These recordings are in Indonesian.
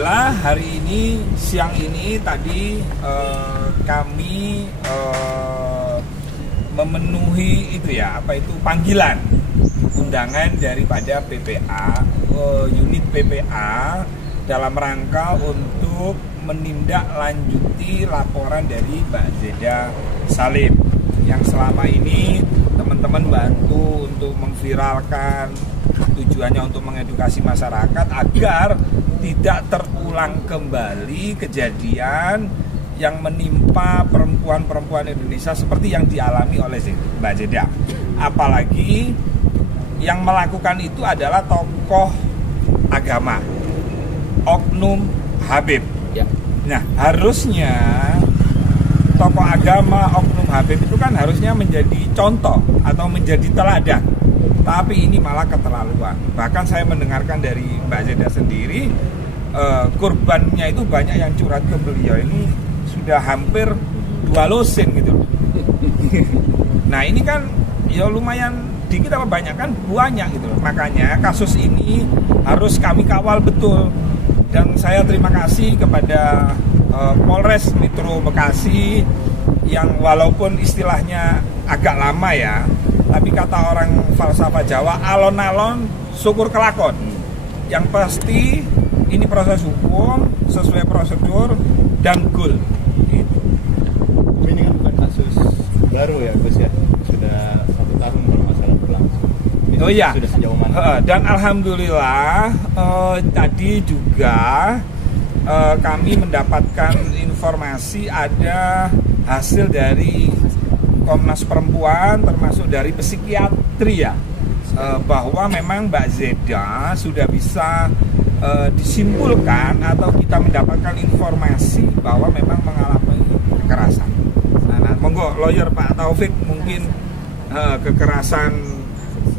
Alhamdulillah hari ini siang ini tadi kami memenuhi panggilan undangan daripada PPA, unit PPA dalam rangka untuk menindaklanjuti laporan dari Mbak Zeda Salim yang selama ini teman-teman bantu untuk memviralkan, tujuannya untuk mengedukasi masyarakat agar tidak terulang kembali kejadian yang menimpa perempuan-perempuan Indonesia seperti yang dialami oleh Mbak Zeda. Apalagi yang melakukan itu adalah tokoh agama, Oknum Habib. Ya. Nah, harusnya tokoh agama Oknum Habib itu kan harusnya menjadi contoh atau menjadi teladan. Tapi ini malah keterlaluan. Bahkan saya mendengarkan dari Mbak Zeda sendiri, korbannya itu banyak yang curhat ke beliau. Ini sudah hampir 2 losen gitu. Nah ini kan ya lumayan dikit apa banyak kan banyak gitu. Makanya kasus ini harus kami kawal betul. Dan saya terima kasih kepada Polres Metro Bekasi yang walaupun istilahnya agak lama ya, tapi kata orang falsafah Jawa, alon-alon syukur kelakon. Yang pasti ini proses hukum sesuai prosedur dan goal. Gitu. Ini kan bukan kasus baru ya Gus ya, sudah 1 tahun bermasalah berlangsung. Oh iya. Sudah sejauh mana? Dan alhamdulillah tadi juga kami mendapatkan informasi ada hasil dari Komnas Perempuan termasuk dari psikiatri ya, bahwa memang Mbak Zeda sudah bisa disimpulkan atau kita mendapatkan informasi bahwa memang mengalami kekerasan. Nah, monggo lawyer Pak Taufik mungkin kekerasan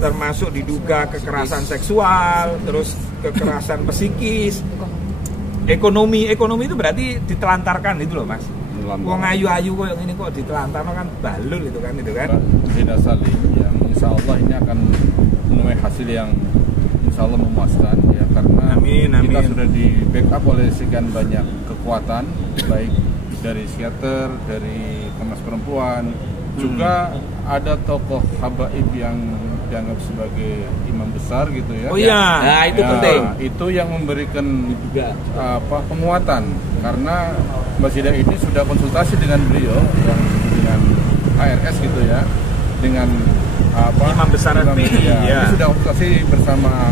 termasuk diduga kekerasan seksual, terus kekerasan psikis, ekonomi itu berarti ditelantarkan itu loh Mas. Wong ayu-ayu kok yang ini kok ditelantarkan kan balul itu kan. Zeda Salim yang insya Allah ini akan menuai hasil yang insya Allah memuaskan ya, karena kita sudah di backup oleh sekian banyak kekuatan baik dari psikiater, dari Komnas Perempuan, juga ada tokoh habaib yang dianggap sebagai imam besar gitu ya. Oh iya, nah itu penting. Itu yang memberikan juga penguatan, karena Mbak Zeda ini sudah konsultasi dengan beliau dengan HRS gitu ya, dengan imam besar FPI. Ya. Ini sudah konsultasi bersama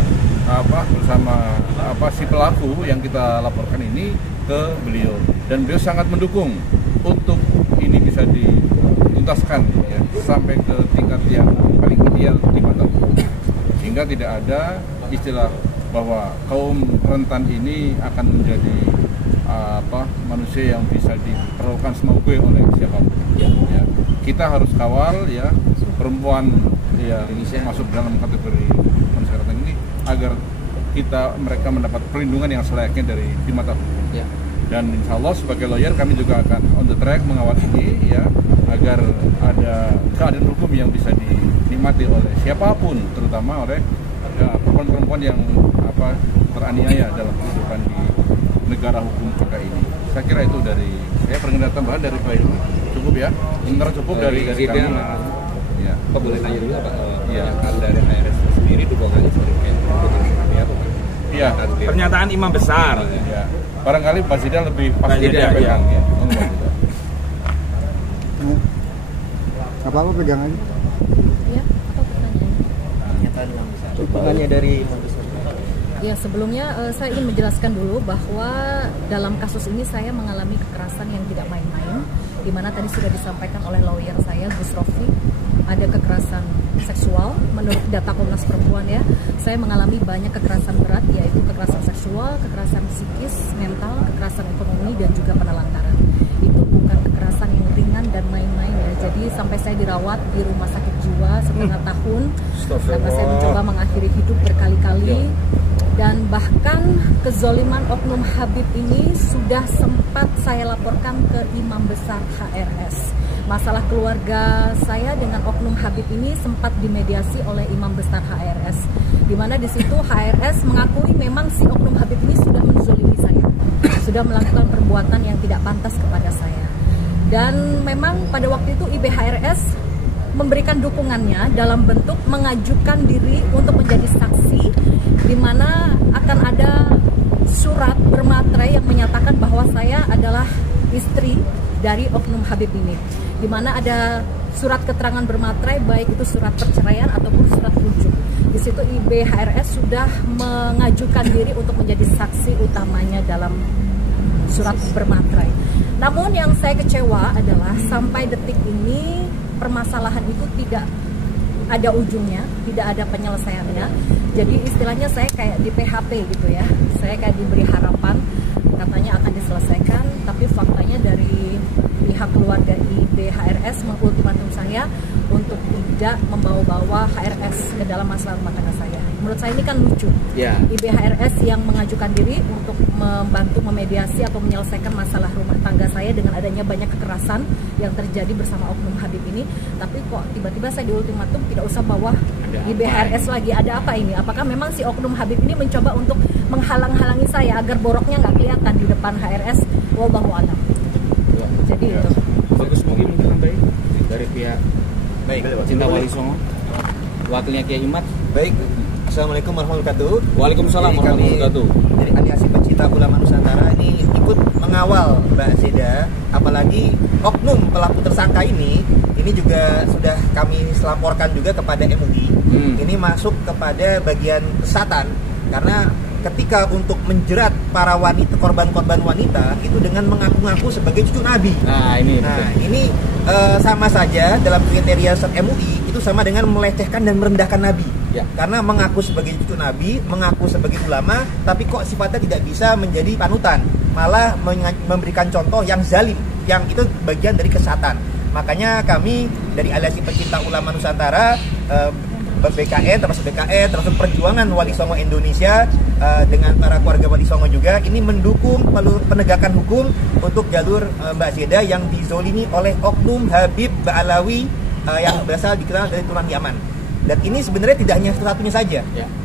si pelaku yang kita laporkan ini ke beliau, dan beliau sangat mendukung untuk ini bisa dituntaskan ya, sampai ke tingkat yang paling ideal di mata hukum, sehingga tidak ada istilah bahwa kaum rentan ini akan menjadi manusia yang bisa diperlakukan semaunya oleh siapapun ya. Kita harus kawal ya perempuan ya masuk dalam kategori manusia rentan ini agar mereka mendapat perlindungan yang selayaknya di mata hukum ya. Dan insya Allah sebagai lawyer kami juga akan on the track mengawal ini ya, agar ada keadilan hukum yang bisa dinikmati oleh siapapun, terutama oleh perempuan-perempuan yang teraniaya dalam kehidupan di negara hukum kita ini. Saya kira itu dari saya. Perkenalkan tambahan dari Pak Ilmu cukup ya, sementara cukup dari kami. Ya. Pak boleh tanya dulu Pak, ya. Dari HRS sendiri dukungannya seperti apa? Iya, pernyataan imam besar. Ya. Barangkali Mbak Zeda lebih pasti menyampaikan ya. Apa pegang aja? Ya, apa pertanyaannya? Dukungannya dari imam besar. Ya, sebelumnya saya ingin menjelaskan dulu bahwa dalam kasus ini saya mengalami kekerasan yang tidak main-main, di mana tadi sudah disampaikan oleh lawyer saya, Gus Rofi, ada kekerasan seksual. Menurut data Komnas Perempuan ya, saya mengalami banyak kekerasan berat, yaitu kekerasan seksual, kekerasan psikis, mental, kekerasan ekonomi, dan juga penelantaran. Itu bukan kekerasan yang ringan dan main-main ya. Jadi sampai saya dirawat di rumah sakit jiwa setengah tahun, karena saya mencoba mengakhiri hidup berkali-kali. Dan bahkan kezoliman Oknum Habib ini sudah sempat saya laporkan ke imam besar HRS. Masalah keluarga saya dengan Oknum Habib ini sempat dimediasi oleh imam besar HRS. di mana di situ HRS mengakui memang si oknum Habib ini sudah menzolimi saya, sudah melakukan perbuatan yang tidak pantas kepada saya. Dan memang pada waktu itu IBHRS memberikan dukungannya dalam bentuk mengajukan diri untuk menjadi saksi, di mana akan ada surat bermaterai yang menyatakan bahwa saya adalah istri dari oknum Habib ini, di mana ada surat keterangan bermaterai, baik itu surat perceraian ataupun surat rujuk. Di situ IBHRS sudah mengajukan diri untuk menjadi saksi utamanya dalam surat bermaterai. Namun yang saya kecewa adalah sampai detik ini permasalahan itu tidak ada ujungnya, tidak ada penyelesaiannya. Jadi istilahnya saya kayak di PHP gitu ya. Saya kayak diberi harapan katanya akan diselesaikan, tapi faktanya dari pihak keluarga IBHRS mengultimatum saya untuk tidak membawa-bawa HRS ke dalam masalah rumah tangga saya. Menurut saya ini kan lucu. IBHRS yang mengajukan diri untuk membantu memediasi atau menyelesaikan masalah rumah tangga saya dengan adanya banyak kekerasan yang terjadi bersama oknum Habib ini, tapi kok tiba-tiba saya diultimatum tidak usah bawa IBHRS lagi. Ada apa ini? Apakah memang si oknum Habib ini mencoba untuk menghalang-halangi saya agar boroknya nggak kelihatan di depan HRS? Wallahu a'lam. Jadi itu. Bagus, mungkin sampai dari pihak Cinta Wali Songo, wakilnya Kiai Imad. Baik, Assalamualaikum warahmatullahi wabarakatuh. Waalaikumsalam warahmatullahi wabarakatuh. Dari Aliansi Pecinta Ulama Nusantara ini ikut mengawal Mbak Zeda, apalagi oknum pelaku tersangka ini juga sudah kami laporkan juga kepada MUI. Ini masuk kepada bagian kesatan, karena ketika untuk menjerat para wanita, korban-korban wanita itu dengan mengaku-ngaku sebagai cucu Nabi. Ini sama saja dalam kriteria MUI itu sama dengan melecehkan dan merendahkan Nabi. Karena mengaku sebagai cucu Nabi, mengaku sebagai ulama, tapi kok sifatnya tidak bisa menjadi panutan, malah memberikan contoh yang zalim, yang itu bagian dari kesatan. Makanya kami dari Aliansi Pecinta Ulama Nusantara, BKN, termasuk Perjuangan Wali Songo Indonesia, dengan para keluarga Wali Songo juga, ini mendukung penegakan hukum untuk jalur Mbak Zeda yang dizolimi oleh oknum Habib Ba'alawi yang berasal dikenal dari turunan Yaman. Dan ini sebenarnya tidak hanya satu-satunya saja.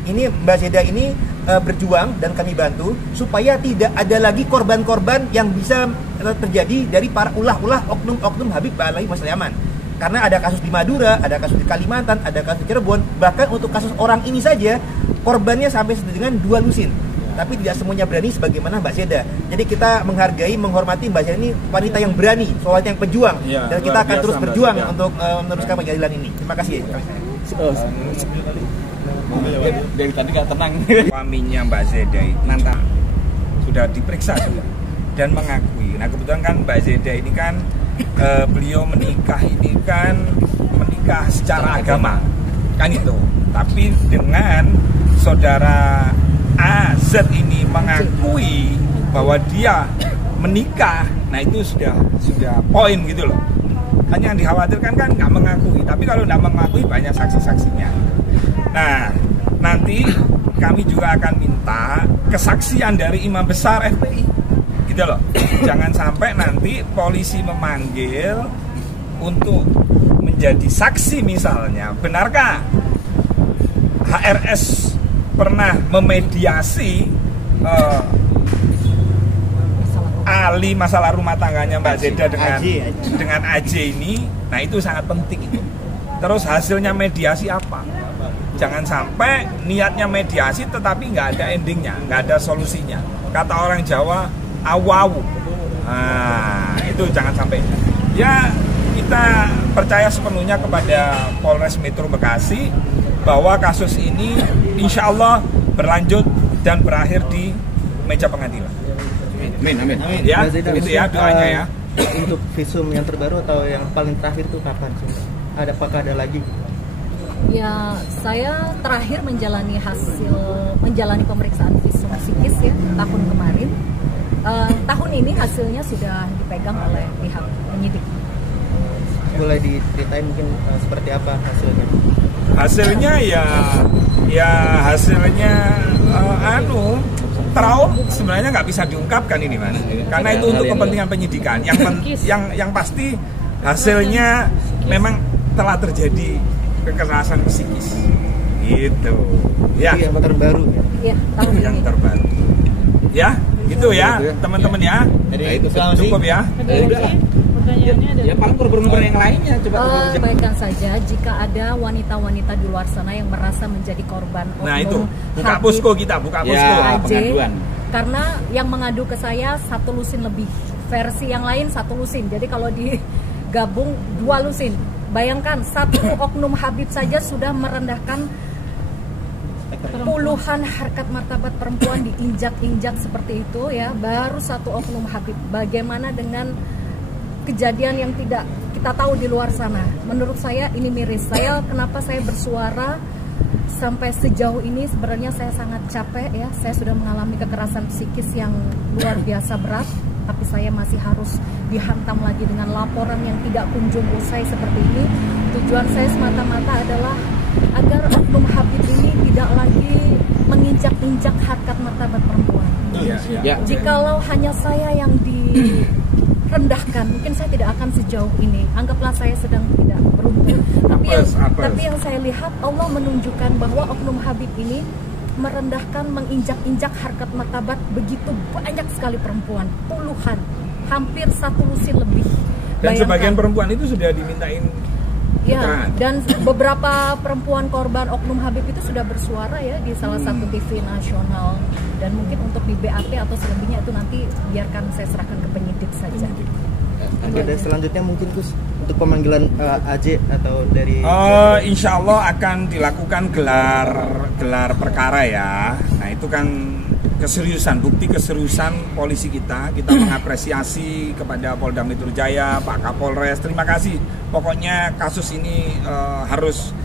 Ini Mbak Zeda ini berjuang dan kami bantu supaya tidak ada lagi korban-korban yang bisa terjadi dari para ulah-ulah oknum-oknum Habib Ba'alawi Masal Yaman. Karena ada kasus di Madura, ada kasus di Kalimantan, ada kasus di Cirebon, bahkan untuk kasus orang ini saja korbannya sampai dengan 2 lusin. Tapi tidak semuanya berani sebagaimana Mbak Zeda. Jadi kita menghargai, menghormati Mbak Zeda ini wanita yang berani, wanita yang pejuang, dan kita akan terus berjuang untuk meneruskan pengadilan ini. Terima kasih. Dari tadi gak tenang. Suaminya Mbak Zeda nanti sudah diperiksa juga dan mengakui. Nah kebetulan kan Mbak Zeda ini kan beliau menikah secara agama kan itu. Tapi dengan saudara AZ ini mengakui bahwa dia menikah, nah itu sudah poin gitu loh. Hanya yang dikhawatirkan kan nggak mengakui, tapi kalau nggak mengakui banyak saksi-saksinya. Nah nanti kami juga akan minta kesaksian dari imam besar FPI gitu loh. Jangan sampai nanti polisi memanggil untuk menjadi saksi misalnya, benarkah HRS pernah memediasi ahli masalah rumah tangganya Mbak Zeda dengan AJ ini? Nah itu sangat penting itu. Terus hasilnya mediasi apa? Jangan sampai niatnya mediasi tetapi nggak ada endingnya, nggak ada solusinya. Kata orang Jawa, awu-awu. Nah itu jangan sampai. Ya kita percaya sepenuhnya kepada Polres Metro Bekasi bahwa kasus ini insya Allah berlanjut dan berakhir di meja pengadilan. Amin. Ya, itu ya doanya ya. Untuk visum yang terbaru atau yang paling terakhir itu kapan? Apakah ada lagi? Ya, saya terakhir menjalani pemeriksaan visum psikis ya tahun kemarin. Tahun ini hasilnya sudah dipegang oleh pihak penyidik. Boleh diceritain mungkin seperti apa hasilnya? Hasilnya ya hasilnya sebenarnya nggak bisa diungkapkan ini Mas, karena itu untuk kepentingan penyidikan. Yang pasti hasilnya memang telah terjadi kekerasan psikis Gitu. Ya. Yang terbaru ya. Iya, tahun Yang ini. terbaru. Ya, gitu ya, teman-teman ya. Jadi itu Cukup ya. Pertanyaannya ada. Ya paling korban-korban yang lainnya coba. Baikkan saja jika ada wanita-wanita di luar sana yang merasa menjadi korban Nah, itu oknum buka Habib posko kita, buka posko. Ya, AJ, pengaduan. karena yang mengadu ke saya 1 lusin lebih, versi yang lain 1 lusin, jadi kalau digabung 2 lusin. Bayangkan 1 oknum Habib saja sudah merendahkan puluhan harkat martabat perempuan, diinjak-injak seperti itu ya, baru 1 oknum Habib. Bagaimana dengan kejadian yang tidak kita tahu di luar sana? Menurut saya ini miris. Kenapa saya bersuara sampai sejauh ini? Sebenarnya saya sangat capek ya. Saya sudah mengalami kekerasan psikis yang luar biasa berat, tapi saya masih harus dihantam lagi dengan laporan yang tidak kunjung usai seperti ini. Tujuan saya semata-mata adalah agar oknum Habib ini tidak lagi menginjak-injak harkat martabat perempuan. Ya. Jikalau hanya saya yang direndahkan, mungkin saya tidak akan sejauh ini. Anggaplah saya sedang tidak beruntung. Tapi yang saya lihat, Allah menunjukkan bahwa oknum Habib ini merendahkan, menginjak-injak harkat martabat begitu banyak sekali perempuan, puluhan, hampir 1 lusin lebih. Dan Bayangkan. sebagian perempuan itu sudah dimintain Ya, keterangan. dan beberapa perempuan korban oknum Habib itu sudah bersuara ya di salah satu TV nasional, dan mungkin untuk di BAP atau selebihnya itu nanti biarkan saya serahkan ke penyidik saja. Ada selanjutnya mungkin Gus untuk pemanggilan AJ atau dari Insya Allah akan dilakukan gelar perkara ya. Nah itu kan keseriusan, bukti keseriusan polisi kita. Kita mengapresiasi kepada Polda Metro Jaya, Pak Kapolres. Terima kasih. Pokoknya kasus ini harus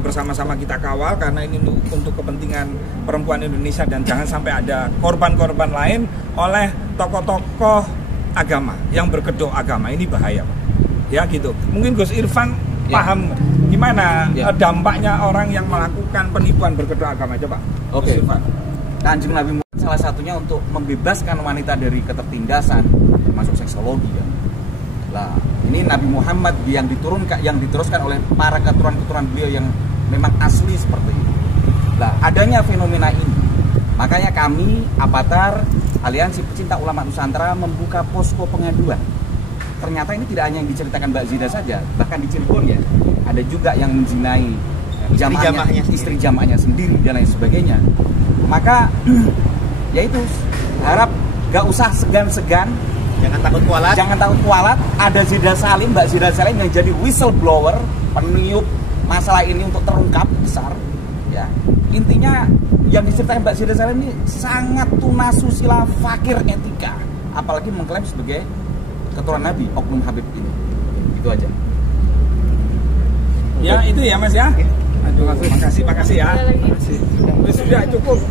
bersama-sama kita kawal karena ini untuk kepentingan perempuan Indonesia, dan jangan sampai ada korban-korban lain oleh tokoh-tokoh agama yang berkedok agama. Ini bahaya, Pak. Ya gitu. Mungkin Gus Irfan paham gimana dampaknya orang yang melakukan penipuan berkedok agama. Coba. Oke. Gus Irfan. Kanjeng Nabi Muhammad salah satunya untuk membebaskan wanita dari ketertindasan, termasuk seksologi ya. Lah, ini Nabi Muhammad yang diteruskan oleh para keturunan-keturunan beliau yang memang asli seperti itu. Lah, adanya fenomena ini, makanya kami Avatar Aliansi Pecinta Ulama Nusantara membuka posko pengaduan. Ternyata ini tidak hanya yang diceritakan Mbak Zida saja, bahkan di Cirebon ya, ada juga yang menzinai istri jamaahnya sendiri dan lain sebagainya. Maka yaitu harap gak usah segan-segan, jangan takut kualat. Ada Zida Salim, Mbak Zida Salim yang jadi whistleblower, peniup masalah ini untuk terungkap besar ya. Intinya yang diceritakan Mbak Zida Salim ini sangat tunasusila, fakir etika, apalagi mengklaim sebagai keturunan Nabi, oknum Habib ini. Itu aja. Ya itu ya Mas ya. Aduh, makasih ya. Sudah cukup.